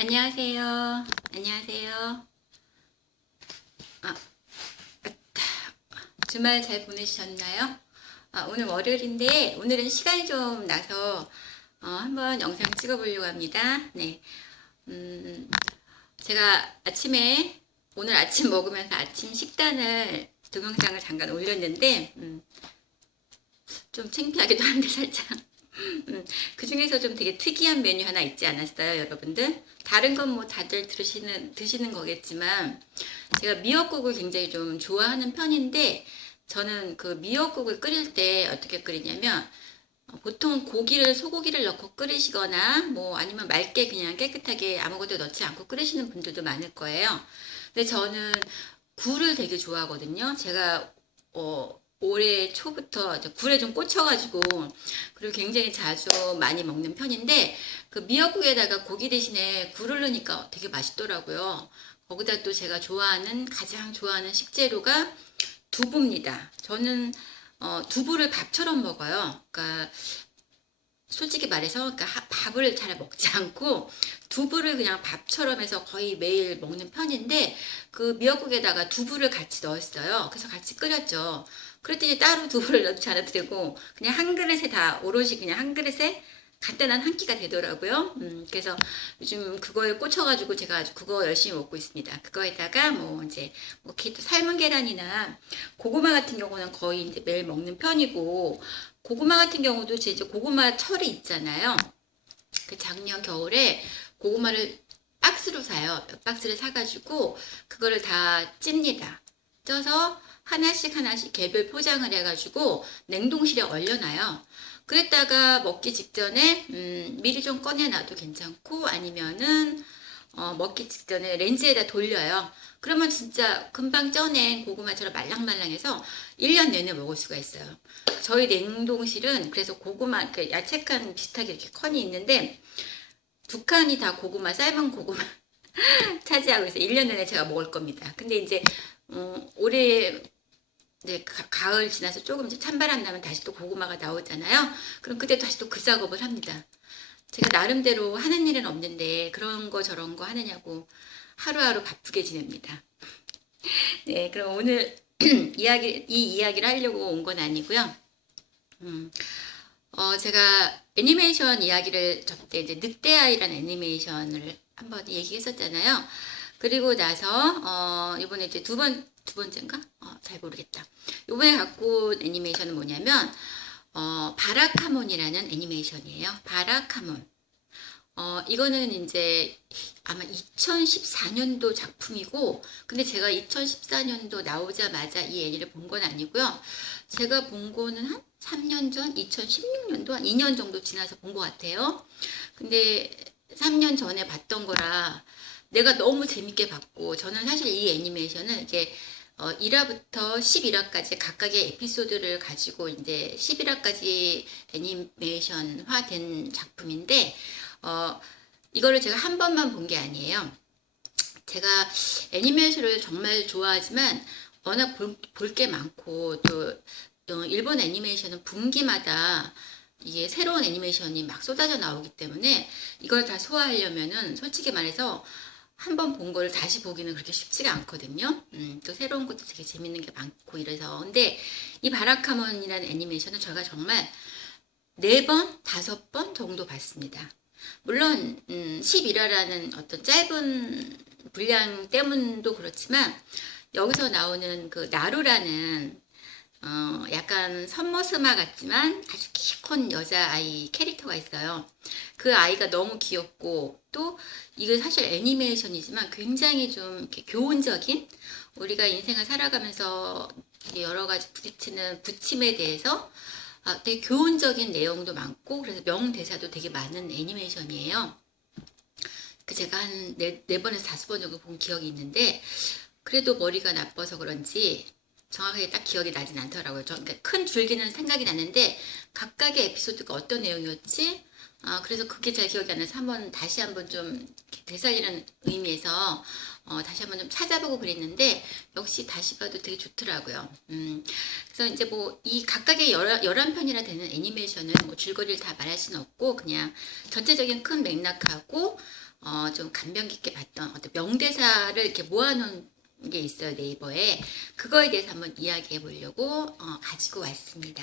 안녕하세요. 안녕하세요. 아, 주말 잘 보내셨나요? 오늘 월요일인데 오늘은 시간이 좀 나서 한번 영상 찍어보려고 합니다. 네, 제가 오늘 아침 먹으면서 아침 식단을 동영상을 잠깐 올렸는데 좀 창피하기도 한데 살짝 그 중에서 좀 되게 특이한 메뉴 하나 있지 않았어요, 여러분들? 다른 건 뭐 다들 드시는 거겠지만, 제가 미역국을 굉장히 좀 좋아하는 편인데, 저는 그 미역국을 끓일 때 어떻게 끓이냐면, 보통 소고기를 넣고 끓이시거나, 뭐 아니면 맑게 그냥 깨끗하게 아무것도 넣지 않고 끓이시는 분들도 많을 거예요. 근데 저는 굴을 되게 좋아하거든요. 제가, 올해 초부터 이제 굴에 좀 꽂혀가지고 그리고 굉장히 자주 많이 먹는 편인데 그 미역국에다가 고기 대신에 굴을 넣으니까 되게 맛있더라고요. 거기다 또 제가 가장 좋아하는 식재료가 두부입니다. 저는 두부를 밥처럼 먹어요. 그러니까 솔직히 말해서 그러니까 밥을 잘 먹지 않고 두부를 그냥 밥처럼 해서 거의 매일 먹는 편인데 그 미역국에다가 두부를 같이 넣었어요. 그래서 같이 끓였죠. 그랬더니 따로 두부를 넣지 않아도 되고 그냥 한 그릇에 다 오롯이 그냥 한 그릇에 간단한 한 끼가 되더라고요. 그래서 요즘 그거에 꽂혀가지고 제가 아주 그거 열심히 먹고 있습니다. 그거에다가 뭐 이제 뭐 삶은 계란이나 고구마 같은 경우는 거의 이제 매일 먹는 편이고 고구마 같은 경우도 이제 고구마 철이 있잖아요. 그 작년 겨울에 고구마를 박스로 사요. 몇 박스를 사가지고 그거를 다 찝니다. 쪄서 하나씩 개별 포장을 해가지고 냉동실에 얼려놔요. 그랬다가 먹기 직전에 미리 좀 꺼내놔도 괜찮고 아니면은 먹기 직전에 렌즈에다 돌려요. 그러면 진짜 금방 쪄낸 고구마처럼 말랑말랑해서 1년 내내 먹을 수가 있어요. 저희 냉동실은 그래서 고구마, 그 야채칸 비슷하게 이렇게 칸이 있는데 두 칸이 다 삶은 고구마 차지하고 있어요. 1년 내내 제가 먹을 겁니다. 근데 이제 올해 이제 가을 지나서 조금 이제 찬바람 나면 다시 또 고구마가 나오잖아요. 그럼 그때 다시 또 그 작업을 합니다. 제가 나름대로 하는 일은 없는데 그런 거 저런 거 하느냐고 하루하루 바쁘게 지냅니다. 네, 그럼 오늘 이 이야기를 하려고 온 건 아니고요. 제가 애니메이션 이야기를 저때 이제 늑대아이라는 애니메이션을 한번 얘기했었잖아요. 그리고 나서 이번에 이제 두 번째인가? 잘 모르겠다. 이번에 갖고 온 애니메이션은 뭐냐면 바라카몬이라는 애니메이션이에요. 바라카몬. 이거는 이제 아마 2014년도 작품이고, 근데 제가 2014년도 나오자마자 이 애니를 본 건 아니고요. 제가 본 거는 한 3년 전, 2016년도 한 2년 정도 지나서 본 것 같아요. 근데 3년 전에 봤던 거라 내가 너무 재밌게 봤고, 저는 사실 이 애니메이션은 이제 1화부터 11화까지 각각의 에피소드를 가지고 이제 11화까지 애니메이션화 된 작품인데, 이거를 제가 한 번만 본 게 아니에요. 제가 애니메이션을 정말 좋아하지만 워낙 볼 게 많고 또 일본 애니메이션은 분기마다 이게 새로운 애니메이션이 막 쏟아져 나오기 때문에 이걸 다 소화하려면은 솔직히 말해서 한 번 본 거를 다시 보기는 그렇게 쉽지가 않거든요. 또 새로운 것도 되게 재밌는 게 많고 이래서. 근데 이 바라카몬이라는 애니메이션은 제가 정말 4번, 5번 정도 봤습니다. 물론 11화라는 어떤 짧은 분량 때문도 그렇지만 여기서 나오는 그 나루라는 약간 선머스마 같지만 아주 키 큰 여자아이 캐릭터가 있어요. 그 아이가 너무 귀엽고 또 이거 사실 애니메이션이지만 굉장히 좀 이렇게 교훈적인 우리가 인생을 살아가면서 여러 가지 부딪히는 부침에 대해서 되게 교훈적인 내용도 많고 그래서 명대사도 되게 많은 애니메이션이에요. 제가 한 4번에서 5번 정도 본 기억이 있는데 그래도 머리가 나빠서 그런지 정확하게 딱 기억이 나진 않더라고요. 그러니까 큰 줄기는 생각이 나는데 각각의 에피소드가 어떤 내용이었지? 그래서 그게 잘 기억이 안 나서 다시 한번 좀 되살리는 의미에서 다시 한번 좀 찾아보고 그랬는데 역시 다시 봐도 되게 좋더라고요. 그래서 이제 뭐 이 각각의 11편이나 되는 애니메이션은 뭐 줄거리를 다 말할 수는 없고 그냥 전체적인 큰 맥락하고 좀 감명 깊게 봤던 어떤 명대사를 이렇게 모아놓은 게 있어요, 네이버에. 그거에 대해서 한번 이야기해 보려고 가지고 왔습니다.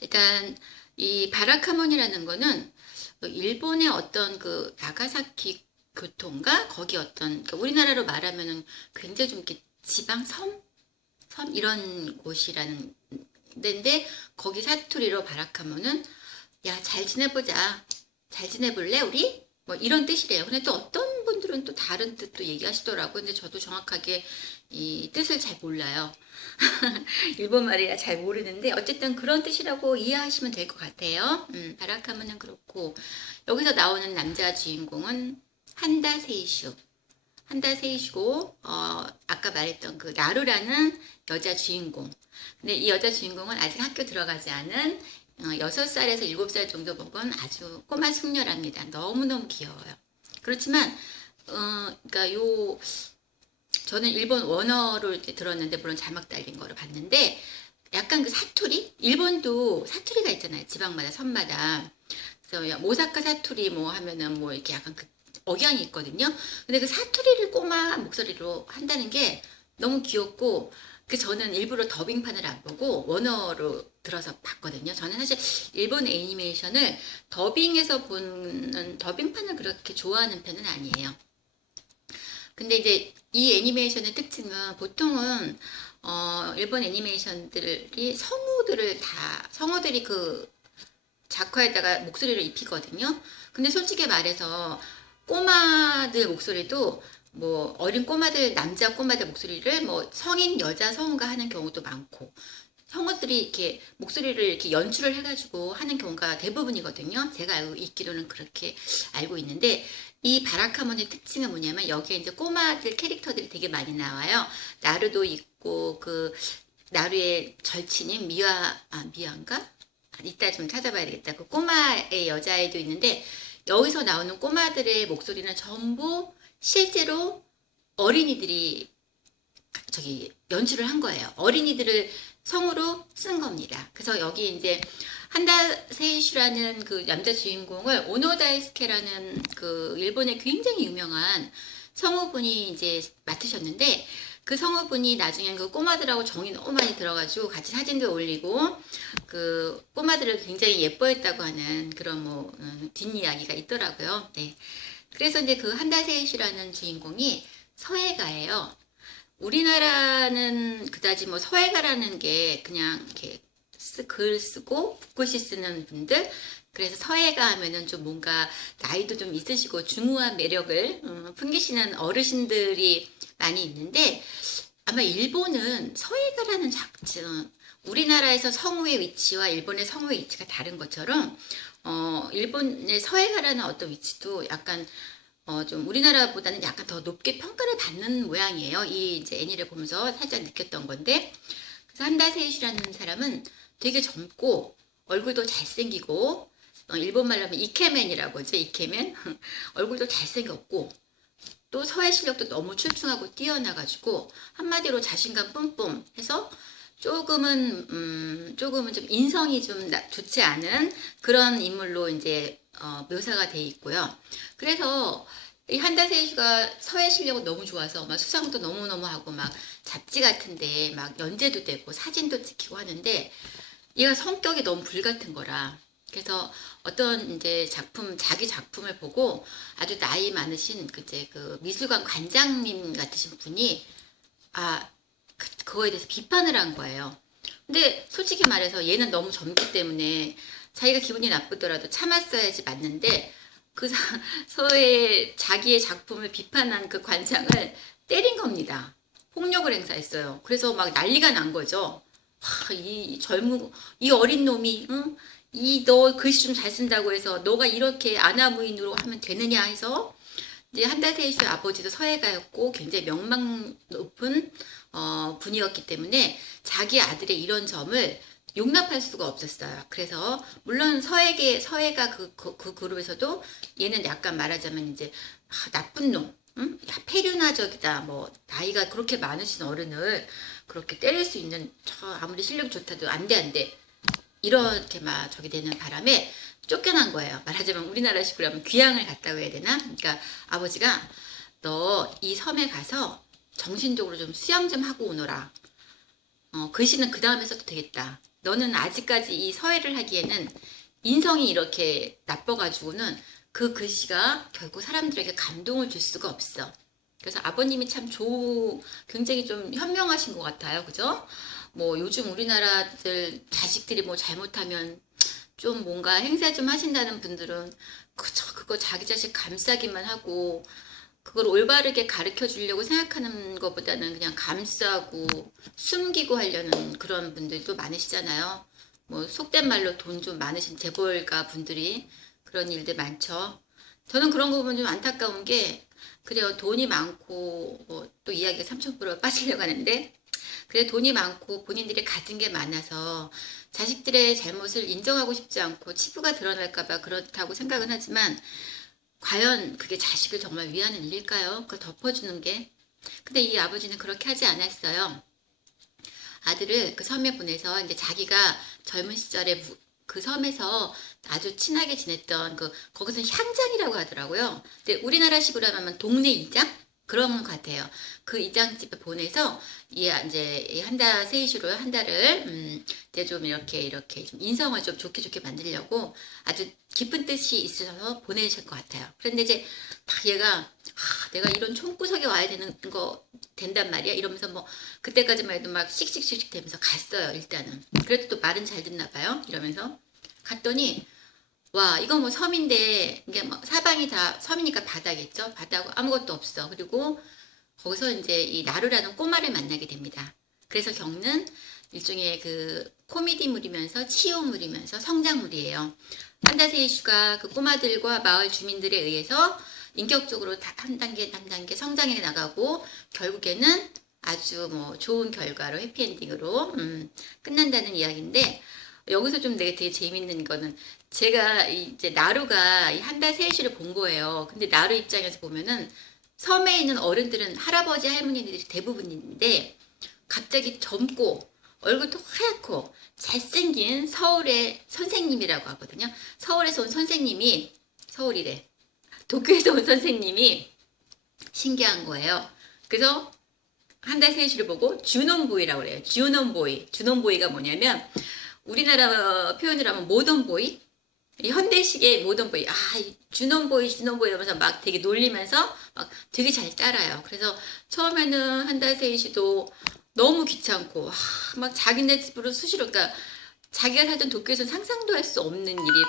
일단 이 바라카몬이라는 거는 일본의 어떤 그 나가사키 교토인가 거기 어떤 그러니까 우리나라로 말하면은 굉장히 좀 이렇게 지방 섬 이런 곳이라는 데인데 거기 사투리로 바라카몬은 야 잘 지내보자, 잘 지내볼래 우리? 뭐 이런 뜻이래요. 근데 또 어떤 분들은 또 다른 뜻도 얘기하시더라고요. 근데 저도 정확하게 이 뜻을 잘 몰라요. 일본말이라 잘 모르는데 어쨌든 그런 뜻이라고 이해하시면 될 것 같아요. 바라카몬은 그렇고 여기서 나오는 남자 주인공은 한다 세이슈. 한다 세이슈고 아까 말했던 그 나루라는 여자 주인공. 근데 이 여자 주인공은 아직 학교 들어가지 않은 6살에서 7살 정도 먹은 아주 꼬마 숙녀랍니다. 너무너무 귀여워요. 그렇지만 그러니까 저는 일본 원어로 이렇게 들었는데 물론 자막 달린 거를 봤는데 약간 그 사투리? 일본도 사투리가 있잖아요. 지방마다 섬마다. 그래서 오사카 사투리 뭐 하면은 뭐 이렇게 약간 그 억양이 있거든요. 근데 그 사투리를 꼬마 목소리로 한다는 게 너무 귀엽고 그 저는 일부러 더빙판을 안 보고 원어로 들어서 봤거든요. 저는 사실 일본 애니메이션을 더빙해서 보는 더빙판을 그렇게 좋아하는 편은 아니에요. 근데 이제 이 애니메이션의 특징은 보통은 일본 애니메이션들이 성우들이 그 작화에다가 목소리를 입히거든요. 근데 솔직히 말해서 꼬마들 목소리도 뭐 어린 꼬마들 남자 꼬마들 목소리를 뭐 성인 여자 성우가 하는 경우도 많고 성우들이 이렇게 목소리를 이렇게 연출을 해가지고 하는 경우가 대부분이거든요. 제가 알고 있기로는 그렇게 알고 있는데 이 바라카몬의 특징은 뭐냐면 여기에 이제 꼬마들 캐릭터들이 되게 많이 나와요. 나루도 있고 그 나루의 절친인 미아인가? 이따 좀 찾아봐야 되겠다. 그 꼬마의 여자애도 있는데 여기서 나오는 꼬마들의 목소리는 전부 실제로 어린이들이 연출을 한 거예요. 어린이들을 성우로 쓴 겁니다. 그래서 여기 이제 한다 세이슈라는 그 남자 주인공을 오노다이스케라는 그 일본의 굉장히 유명한 성우분이 이제 맡으셨는데 그 성우분이 나중에 그 꼬마들하고 정이 너무 많이 들어가지고 같이 사진도 올리고 그 꼬마들을 굉장히 예뻐했다고 하는 그런 뭐 뒷이야기가 있더라고요. 네. 그래서 이제 그 한다세이시라는 주인공이 서예가예요. 우리나라는 그다지 뭐 서예가라는 게 그냥 이렇게 글 쓰고 붓글씨 쓰는 분들 그래서 서예가 하면은 좀 뭔가 나이도 좀 있으시고 중후한 매력을 풍기시는 어르신들이 많이 있는데 아마 일본은 서예가라는 작품 우리나라에서 성우의 위치와 일본의 성우의 위치가 다른 것처럼 일본의 서예가라는 어떤 위치도 약간 좀 우리나라보다는 약간 더 높게 평가를 받는 모양이에요. 이 이제 애니를 보면서 살짝 느꼈던 건데 그래서 한다세이시라는 사람은 되게 젊고 얼굴도 잘생기고 일본말로 하면 이케맨이라고 하죠. 이케맨 얼굴도 잘생겼고 또 서예 실력도 너무 출중하고 뛰어나가지고 한마디로 자신감 뿜뿜 해서 조금은 좀 인성이 좀 좋지 않은 그런 인물로 이제 묘사가 돼 있고요. 그래서 이 한다세이슈가 서예 실력은 너무 좋아서 막 수상도 너무너무 하고 막 잡지 같은데 막 연재도 되고 사진도 찍히고 하는데 얘가 성격이 너무 불같은 거라 그래서 어떤 이제 자기 작품을 보고 아주 나이 많으신 그 미술관 관장님 같으신 분이 그거에 대해서 비판을 한 거예요. 근데 솔직히 말해서 얘는 너무 젊기 때문에 자기가 기분이 나쁘더라도 참았어야지 맞는데 그 자기의 작품을 비판한 그 관장을 때린 겁니다. 폭력을 행사했어요. 그래서 막 난리가 난 거죠. 이 어린 놈이 응? 너 글씨 좀 잘 쓴다고 해서 너가 이렇게 아나무인으로 하면 되느냐 해서 이제 한다세이슈 아버지도 서예가였고 굉장히 명망 높은 분이었기 때문에 자기 아들의 이런 점을 용납할 수가 없었어요. 그래서 물론 서예가 그 그룹에서도 얘는 약간 말하자면 이제 나쁜 놈, 응? 야, 폐륜화적이다. 뭐 나이가 그렇게 많으신 어른을 그렇게 때릴 수 있는 아무리 실력이 좋다도 안 돼. 이렇게 막 저기 되는 바람에 쫓겨난 거예요. 말하자면 우리나라식으로 하면 귀향을 갔다고 해야 되나? 그러니까 아버지가 너 이 섬에 가서 정신적으로 좀 수양 좀 하고 오너라. 글씨는 그 다음에 써도 되겠다. 너는 아직까지 이 서예를 하기에는 인성이 이렇게 나빠가지고는 그 글씨가 결국 사람들에게 감동을 줄 수가 없어. 그래서 아버님이 참 굉장히 좀 현명하신 것 같아요. 그죠? 뭐 요즘 우리나라들 자식들이 뭐 잘못하면 좀 뭔가 행사 좀 하신다는 분들은 그거 자기 자식 감싸기만 하고 그걸 올바르게 가르쳐 주려고 생각하는 것보다는 그냥 감싸고 숨기고 하려는 그런 분들도 많으시잖아요. 뭐 속된 말로 돈 좀 많으신 재벌가 분들이 그런 일들 많죠. 저는 그런 거 보면 좀 안타까운 게 그래요. 돈이 많고 또 이야기가 삼천포로 빠지려고 하는데 그래 돈이 많고 본인들이 가진 게 많아서 자식들의 잘못을 인정하고 싶지 않고 치부가 드러날까봐 그렇다고 생각은 하지만 과연 그게 자식을 정말 위하는 일일까요? 그걸 덮어주는 게. 근데 이 아버지는 그렇게 하지 않았어요. 아들을 그 섬에 보내서 이제 자기가 젊은 시절에 그 섬에서 아주 친하게 지냈던 거기서는 향장이라고 하더라고요. 근데 우리나라식으로 하면 동네 이장? 그런 것 같아요. 그 이장집에 보내서 이제 한달 세이슈로 한 달을 이제 좀 이렇게 좀 인성을 좀 좋게 만들려고 아주 깊은 뜻이 있어서 보내실 것 같아요. 그런데 이제 딱 얘가 내가 이런 총구석에 와야 된단 말이야 이러면서 뭐 그때까지만 해도 막 씩씩씩 되면서 갔어요. 일단은 그래도 또 말은 잘 듣나 봐요. 이러면서 갔더니 와 이거 뭐 섬인데 이게 뭐 사방이 다 섬이니까 바다겠죠. 바다고 아무것도 없어. 그리고 거기서 이제 이 나루라는 꼬마를 만나게 됩니다. 그래서 겪는 일종의 그 코미디물이면서 치유물이면서 성장물이에요. 판다세이슈가 그 꼬마들과 마을 주민들에 의해서 인격적으로 한 단계 성장해 나가고 결국에는 아주 뭐 좋은 결과로 해피엔딩으로 끝난다는 이야기인데 여기서 좀 되게 재밌는 거는 제가 이제 나루가 한달 세이슈를 본 거예요. 근데 나루 입장에서 보면은 섬에 있는 어른들은 할아버지 할머니들이 대부분인데 갑자기 젊고 얼굴도 하얗고 잘생긴 서울의 선생님이라고 하거든요. 서울에서 온 선생님이 서울이래. 도쿄에서 온 선생님이 신기한 거예요. 그래서 한달 세이슈를 보고 주논보이라고 그래요. 주논보이가 뭐냐면 우리나라 표현을 하면 모던보이? 현대식의 모던보이. 주논보이 이러면서 막 되게 놀리면서 막 되게 잘 따라요. 그래서 처음에는 한달 세이슈도 너무 귀찮고 막 자기네 집으로 수시로 그러니까 자기가 살던 도쿄에서는 상상도 할 수 없는 일이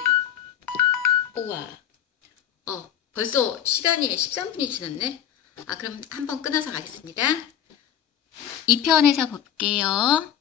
우와 벌써 시간이 13분이 지났네. 그럼 한번 끊어서 가겠습니다. 2편에서 볼게요.